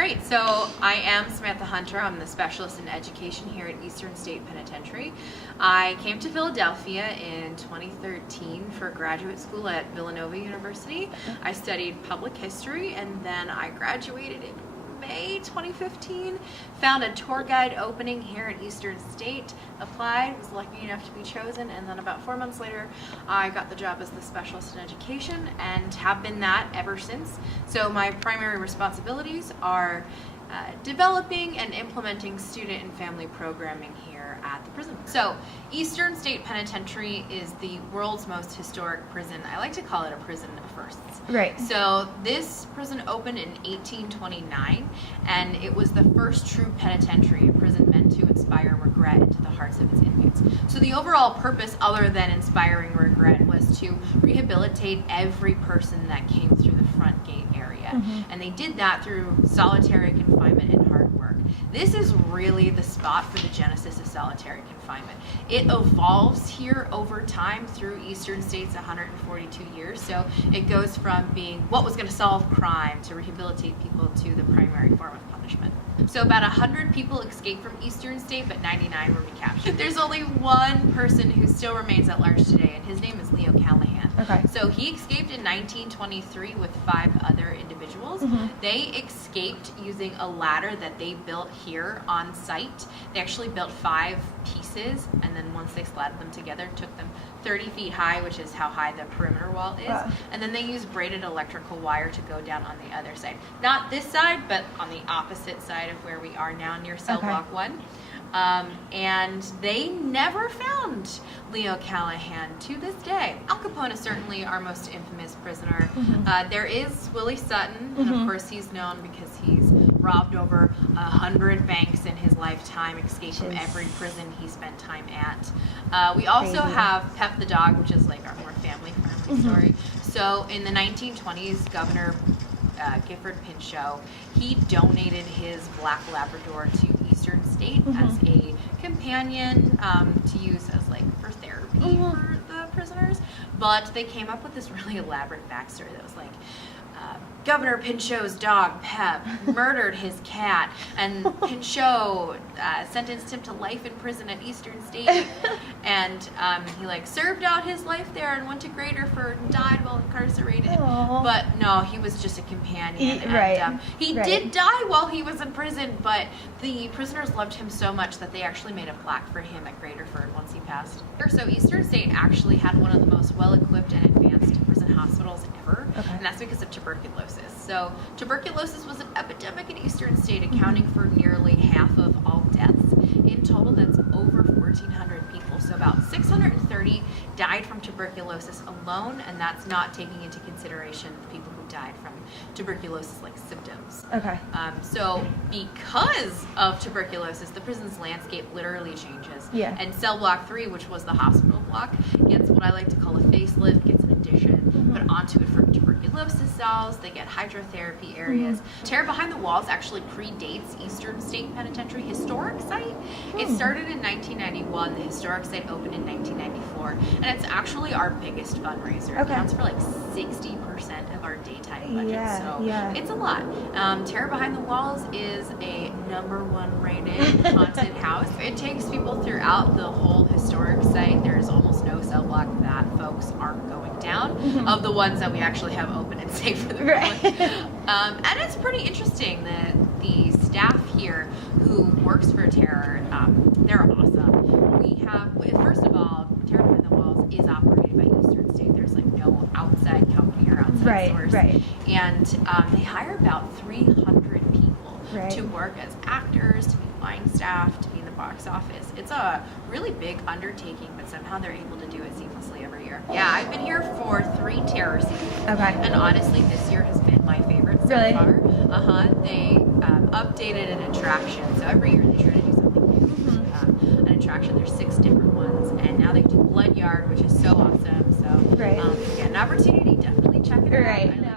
Great. So I am Samantha Hunter. I'm the specialist in education here at Eastern State Penitentiary. I came to Philadelphia in 2013 for graduate school at Villanova University. I studied public history, and then I graduated in May 2015, found a tour guide opening here at Eastern State, applied, was lucky enough to be chosen, and then about 4 months later I got the job as the specialist in education and have been that ever since. So my primary responsibilities are developing and implementing student and family programming here at the prison. So Eastern State Penitentiary is the world's most historic prison. I like to call it a prison of firsts. Right. So this prison opened in 1829, and it was the first true penitentiary, a prison meant to inspire regret into the hearts of its inmates. So the overall purpose, other than inspiring regret, was to rehabilitate every person that came through the front gate area. And they did that through solitary confinement and hard work. This is really the spot for the genesis of solitary confinement. It evolves here over time through Eastern State's 142 years. So it goes from being what was going to solve crime to rehabilitate people to the primary form of punishment. So about 100 people escaped from Eastern State, but 99 were recaptured. There's only one person who still remains at large today, and his name is Leo Callahan. Okay. So he escaped in 1923 with 5 other individuals. They escaped using a ladder that they built here on site. They actually built 5 pieces, and then once they slatted them together, it took them 30 feet high, which is how high the perimeter wall is. And then they used braided electrical wire to go down on the other side. Not this side, but on the opposite side of where we are now near cell block 1. And they never found Leo Callahan to this day. Al Capone is certainly our most infamous prisoner. There is Willie Sutton, and of course he's known because he's robbed over 100 banks in his lifetime, escaped from every prison he spent time at. We also have Pep the dog, which is like our more family-friendly story. So in the 1920s, Governor Gifford Pinchot, he donated his black Labrador to Eastern State as a companion to use as like for therapy for the prisoners. But they came up with this really elaborate backstory that was like, Governor Pinchot's dog, Pep, murdered his cat, and Pinchot sentenced him to life in prison at Eastern State, and he like served out his life there and went to Graterford and died while incarcerated. But no, he was just a companion. He did die while he was in prison, but the prisoners loved him so much that they actually made a plaque for him at Graterford once he passed. So Eastern State actually had one of the most well-equipped and advanced prison hospitals ever, and that's because of tuberculosis. So tuberculosis was an epidemic in Eastern State, accounting for nearly half of all deaths. In total, that's over 1,400 people. So about 630 died from tuberculosis alone, and that's not taking into consideration the people who died from tuberculosis-like symptoms. So because of tuberculosis, the prison's landscape literally changes. And cell block 3, which was the hospital block, gets what I like to call a facelift, gets an addition put onto it for tuberculosis cells. They get hydrotherapy areas. Terror Behind the Walls actually predates Eastern State Penitentiary historic site. It started in 1991. The historic site opened in 1994, and it's actually our biggest fundraiser. It accounts for like 60% of our daytime budget, so it's a lot. Terror Behind the Walls is a #1 rated haunted house. It takes people throughout the whole historic site. There's almost no cell block that folks aren't going down, of the ones that we actually have open and safe for the public. And it's pretty interesting that the staff here who works for Terror, they're awesome. We have, first of all, Terror Behind the Walls is operated by Eastern State. There's like no outside company or outside source. And they hire about 300 people to work as actors, to be line staff, to be in the box office. It's a really big undertaking, but somehow they're able to do it seamlessly every year. I've been here for 3 terror seasons. And honestly, this year has been my favorite so far. They updated an attraction, so every year they try to do something new. An attraction, there's 6 different ones, and now they do Blood Yard, which is so awesome. So if you get an opportunity, definitely check it out.